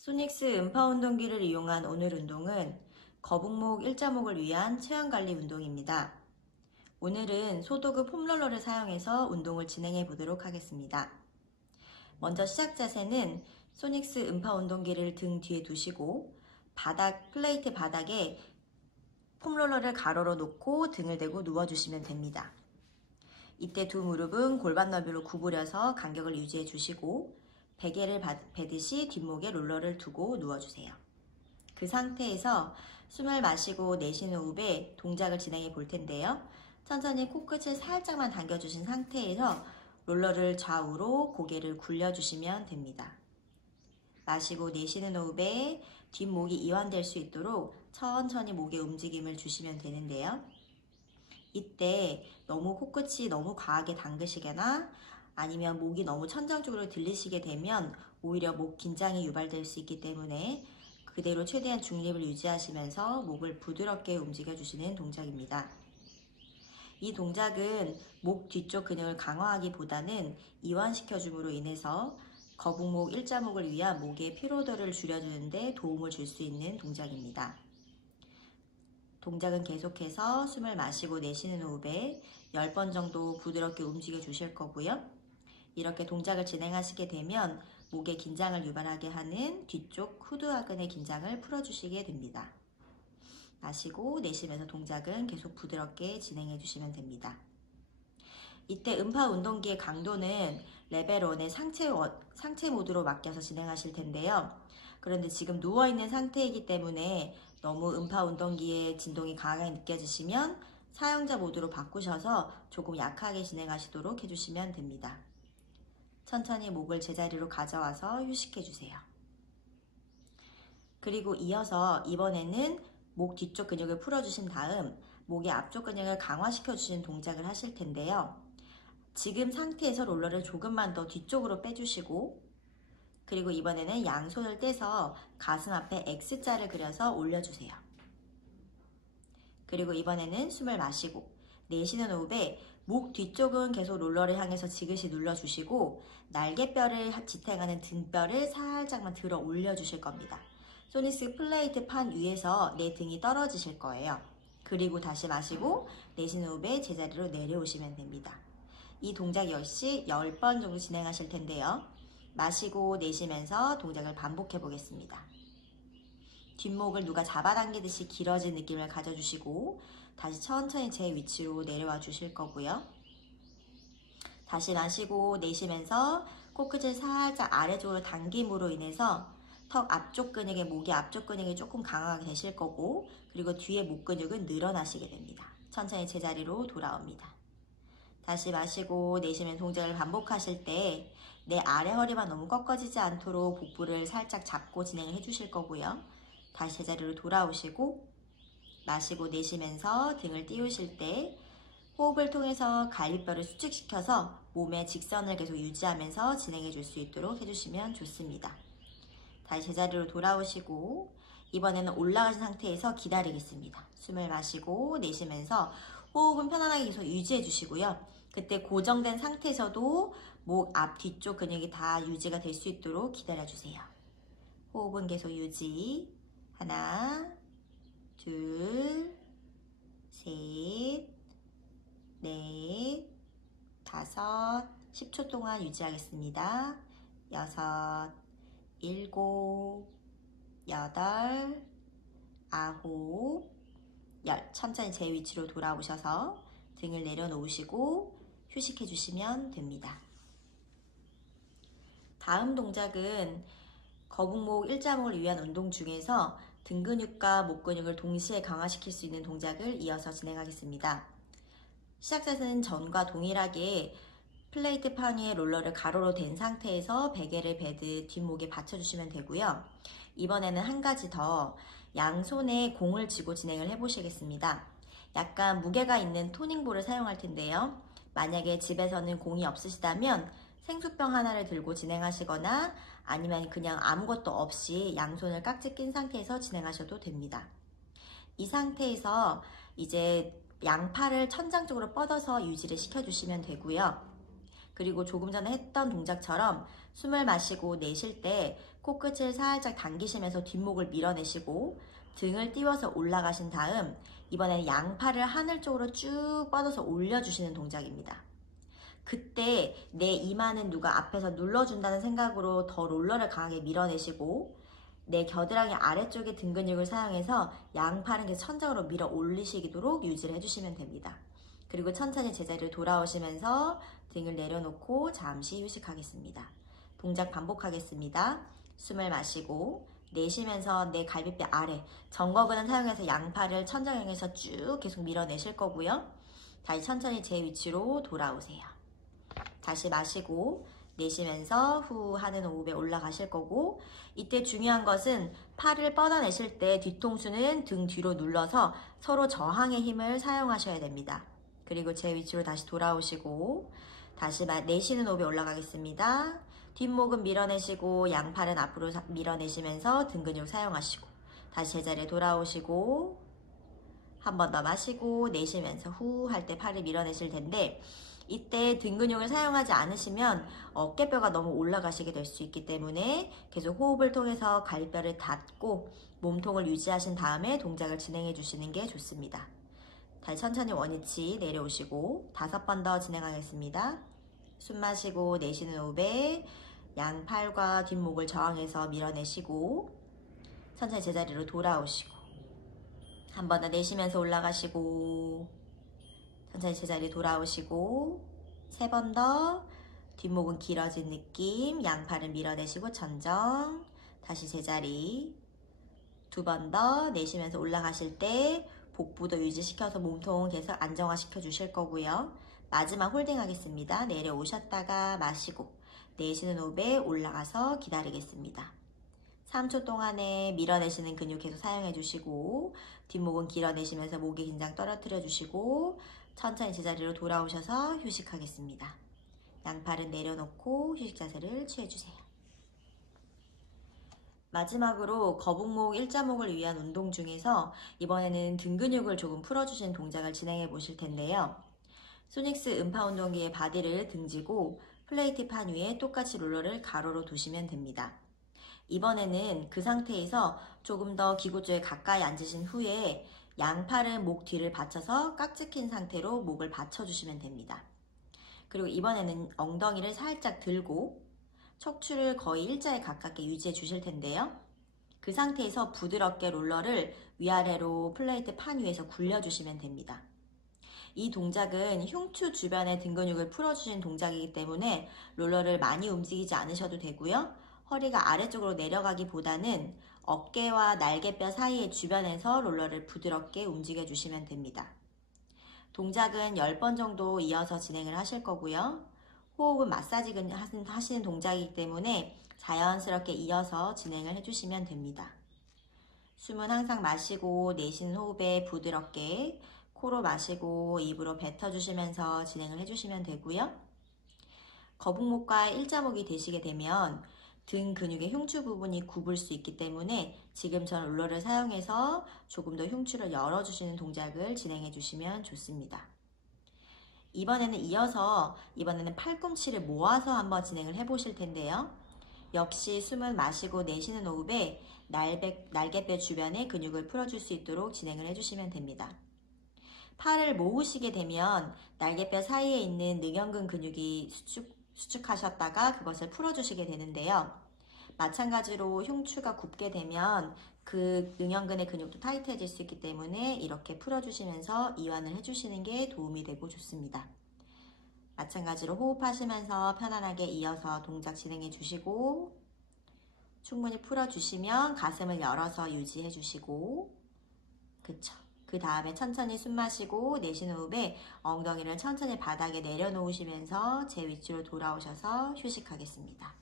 소닉스 음파 운동기를 이용한 오늘 운동은 거북목 일자목을 위한 체형관리 운동입니다. 오늘은 소도그 폼롤러를 사용해서 운동을 진행해 보도록 하겠습니다. 먼저 시작 자세는 소닉스 음파 운동기를 등 뒤에 두시고 플레이트 바닥에 폼롤러를 가로로 놓고 등을 대고 누워주시면 됩니다. 이때 두 무릎은 골반 너비로 구부려서 간격을 유지해 주시고 베개를 베듯이 뒷목에 롤러를 두고 누워주세요. 그 상태에서 숨을 마시고 내쉬는 호흡에 동작을 진행해 볼 텐데요. 천천히 코끝을 살짝만 당겨주신 상태에서 롤러를 좌우로 고개를 굴려주시면 됩니다. 마시고 내쉬는 호흡에 뒷목이 이완될 수 있도록 천천히 목에 움직임을 주시면 되는데요. 이때 너무 코끝이 너무 과하게 당기시거나 아니면 목이 너무 천장 쪽으로 들리시게 되면 오히려 목 긴장이 유발될 수 있기 때문에 그대로 최대한 중립을 유지하시면서 목을 부드럽게 움직여 주시는 동작입니다. 이 동작은 목 뒤쪽 근육을 강화하기보다는 이완시켜 줌으로 인해서 거북목 일자목을 위한 목의 피로도를 줄여주는 데 도움을 줄 수 있는 동작입니다. 동작은 계속해서 숨을 마시고 내쉬는 호흡에 10번 정도 부드럽게 움직여 주실 거고요. 이렇게 동작을 진행하시게 되면 목의 긴장을 유발하게 하는 뒤쪽 후두하근의 긴장을 풀어주시게 됩니다. 마시고 내쉬면서 동작은 계속 부드럽게 진행해 주시면 됩니다. 이때 음파 운동기의 강도는 레벨 1의 상체 모드로 맡겨서 진행하실 텐데요. 그런데 지금 누워있는 상태이기 때문에 너무 음파 운동기의 진동이 강하게 느껴지시면 사용자 모드로 바꾸셔서 조금 약하게 진행하시도록 해주시면 됩니다. 천천히 목을 제자리로 가져와서 휴식해 주세요. 그리고 이어서 이번에는 목 뒤쪽 근육을 풀어주신 다음 목의 앞쪽 근육을 강화시켜 주시는 동작을 하실 텐데요. 지금 상태에서 롤러를 조금만 더 뒤쪽으로 빼주시고 그리고 이번에는 양손을 떼서 가슴 앞에 X자를 그려서 올려주세요. 그리고 이번에는 숨을 마시고 내쉬는 호흡에 목 뒤쪽은 계속 롤러를 향해서 지그시 눌러주시고 날개뼈를 지탱하는 등뼈를 살짝만 들어 올려주실 겁니다. 소닉스 플레이트 판 위에서 내 등이 떨어지실 거예요. 그리고 다시 마시고 내쉬는 호흡에 제자리로 내려오시면 됩니다. 이 동작 역시 10번 정도 진행하실 텐데요. 마시고 내쉬면서 동작을 반복해 보겠습니다. 뒷목을 누가 잡아당기듯이 길어진 느낌을 가져주시고 다시 천천히 제 위치로 내려와 주실 거고요. 다시 마시고 내쉬면서 코끝을 살짝 아래쪽으로 당김으로 인해서 턱 앞쪽 근육의 목이 앞쪽 근육이 조금 강하게 되실 거고 그리고 뒤에 목 근육은 늘어나시게 됩니다. 천천히 제자리로 돌아옵니다. 다시 마시고 내쉬면 동작을 반복하실 때 내 아래 허리만 너무 꺾어지지 않도록 복부를 살짝 잡고 진행을 해주실 거고요. 다시 제자리로 돌아오시고 마시고 내쉬면서 등을 띄우실 때 호흡을 통해서 갈비뼈를 수축시켜서 몸의 직선을 계속 유지하면서 진행해 줄 수 있도록 해주시면 좋습니다. 다시 제자리로 돌아오시고 이번에는 올라가신 상태에서 기다리겠습니다. 숨을 마시고 내쉬면서 호흡은 편안하게 계속 유지해 주시고요. 그때 고정된 상태에서도 목 앞 뒤쪽 근육이 다 유지가 될 수 있도록 기다려 주세요. 호흡은 계속 유지. 하나, 둘, 셋, 넷, 다섯, 10초 동안 유지하겠습니다. 6, 7, 8, 9, 10. 천천히 제 위치로 돌아오셔서 등을 내려놓으시고 휴식해 주시면 됩니다. 다음 동작은 거북목 일자목을 위한 운동 중에서 등 근육과 목 근육을 동시에 강화시킬 수 있는 동작을 이어서 진행하겠습니다. 시작 자세는 전과 동일하게 플레이트 판 위에 롤러를 가로로 댄 상태에서 베개를 베듯 뒷목에 받쳐주시면 되고요. 이번에는 한 가지 더 양손에 공을 쥐고 진행을 해보시겠습니다. 약간 무게가 있는 토닝볼을 사용할 텐데요. 만약에 집에서는 공이 없으시다면 생수병 하나를 들고 진행하시거나 아니면 그냥 아무것도 없이 양손을 깍지 낀 상태에서 진행하셔도 됩니다. 이 상태에서 이제 양팔을 천장 쪽으로 뻗어서 유지를 시켜주시면 되고요. 그리고 조금 전에 했던 동작처럼 숨을 마시고 내쉴 때 코끝을 살짝 당기시면서 뒷목을 밀어내시고 등을 띄워서 올라가신 다음 이번에는 양팔을 하늘 쪽으로 쭉 뻗어서 올려주시는 동작입니다. 그때 내 이마는 누가 앞에서 눌러준다는 생각으로 더 롤러를 강하게 밀어내시고 내 겨드랑이 아래쪽에 등 근육을 사용해서 양팔은 계속 천장으로 밀어 올리시도록 유지를 해주시면 됩니다. 그리고 천천히 제자리로 돌아오시면서 등을 내려놓고 잠시 휴식하겠습니다. 동작 반복하겠습니다. 숨을 마시고 내쉬면서 내 갈비뼈 아래 정거근을 사용해서 양팔을 천장 향해서 쭉 계속 밀어내실 거고요. 다시 천천히 제 위치로 돌아오세요. 다시 마시고 내쉬면서 후 하는 호흡에 올라가실 거고, 이때 중요한 것은 팔을 뻗어내실 때 뒤통수는 등 뒤로 눌러서 서로 저항의 힘을 사용하셔야 됩니다. 그리고 제 위치로 다시 돌아오시고 다시 내쉬는 호흡에 올라가겠습니다. 뒷목은 밀어내시고 양팔은 앞으로 밀어내시면서 등 근육 사용하시고 다시 제자리에 돌아오시고 한 번 더 마시고 내쉬면서 후 할 때 팔을 밀어내실 텐데, 이때 등 근육을 사용하지 않으시면 어깨뼈가 너무 올라가시게 될 수 있기 때문에 계속 호흡을 통해서 갈비뼈를 닫고 몸통을 유지하신 다음에 동작을 진행해 주시는 게 좋습니다. 다시 천천히 원위치 내려오시고 5번 더 진행하겠습니다. 숨 마시고 내쉬는 호흡에 양팔과 뒷목을 저항해서 밀어내시고 천천히 제자리로 돌아오시고 한 번 더 내쉬면서 올라가시고 천천히 제자리에 돌아오시고 3번 더 뒷목은 길어진 느낌, 양팔을 밀어내시고 천정, 다시 제자리 2번 더 내쉬면서 올라가실 때 복부도 유지시켜서 몸통 계속 안정화시켜 주실 거고요. 마지막 홀딩 하겠습니다. 내려오셨다가 마시고 내쉬는 호흡에 올라가서 기다리겠습니다. 3초 동안에 밀어내시는 근육 계속 사용해 주시고 뒷목은 길어내시면서 목의 긴장 떨어뜨려 주시고 천천히 제자리로 돌아오셔서 휴식하겠습니다. 양팔은 내려놓고 휴식 자세를 취해주세요. 마지막으로 거북목 일자목을 위한 운동 중에서 이번에는 등 근육을 조금 풀어주시는 동작을 진행해 보실 텐데요. 소닉스 음파 운동기의 바디를 등지고 플레이트 판 위에 똑같이 롤러를 가로로 두시면 됩니다. 이번에는 그 상태에서 조금 더 기구 쪽에 가까이 앉으신 후에 양팔은 목 뒤를 받쳐서 깍지 낀 상태로 목을 받쳐주시면 됩니다. 그리고 이번에는 엉덩이를 살짝 들고 척추를 거의 일자에 가깝게 유지해 주실 텐데요. 그 상태에서 부드럽게 롤러를 위아래로 플레이트 판 위에서 굴려주시면 됩니다. 이 동작은 흉추 주변의 등 근육을 풀어주시는 동작이기 때문에 롤러를 많이 움직이지 않으셔도 되고요. 허리가 아래쪽으로 내려가기보다는 어깨와 날개뼈 사이의 주변에서 롤러를 부드럽게 움직여 주시면 됩니다. 동작은 10번 정도 이어서 진행을 하실 거고요. 호흡은 마사지 하시는 동작이기 때문에 자연스럽게 이어서 진행을 해주시면 됩니다. 숨은 항상 마시고 내쉬는 호흡에 부드럽게 코로 마시고 입으로 뱉어주시면서 진행을 해주시면 되고요. 거북목과 일자목이 되시게 되면 등 근육의 흉추 부분이 굽을 수 있기 때문에 지금처럼 롤러를 사용해서 조금 더 흉추를 열어주시는 동작을 진행해 주시면 좋습니다. 이번에는 팔꿈치를 모아서 한번 진행을 해 보실 텐데요. 역시 숨은 마시고 내쉬는 호흡에 날개뼈 주변의 근육을 풀어줄 수 있도록 진행을 해주시면 됩니다. 팔을 모으시게 되면 날개뼈 사이에 있는 능형근 근육이 수축하셨다가 그것을 풀어주시게 되는데요. 마찬가지로 흉추가 굽게 되면 그 능형근의 근육도 타이트해질 수 있기 때문에 이렇게 풀어주시면서 이완을 해주시는 게 도움이 되고 좋습니다. 마찬가지로 호흡하시면서 편안하게 이어서 동작 진행해 주시고 충분히 풀어주시면 가슴을 열어서 유지해 주시고 그 다음에 천천히 숨 마시고 내쉬는 호흡에 엉덩이를 천천히 바닥에 내려놓으시면서 제 위치로 돌아오셔서 휴식하겠습니다.